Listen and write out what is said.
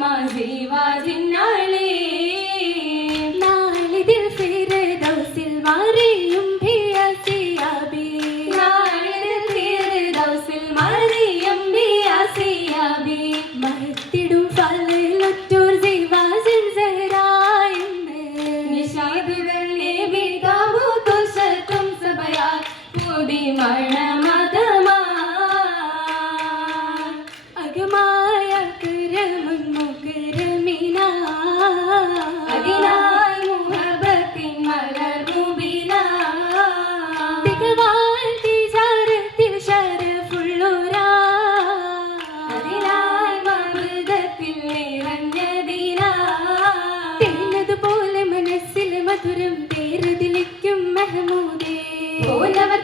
മഹിവാ ജിന്നാളേ നാളിതിൽ ഫിരദൗസിൽ മറിയും ഭിയസിയാബി നാളിതിൽ ഫിരദൗസിൽ മറിയും ഭിയസിയാബി മഹത്തിടും ഫലൊറ്റൂർ ജീവാസിൻ സഹറായിന്ന് നിഷാദുകൾ നബി താബൂത്തുൽ ശത്തും സബയാ പൂതി മണം മധുരം പേരതിലിക്കും മഹമൂദേ. ഓലവർ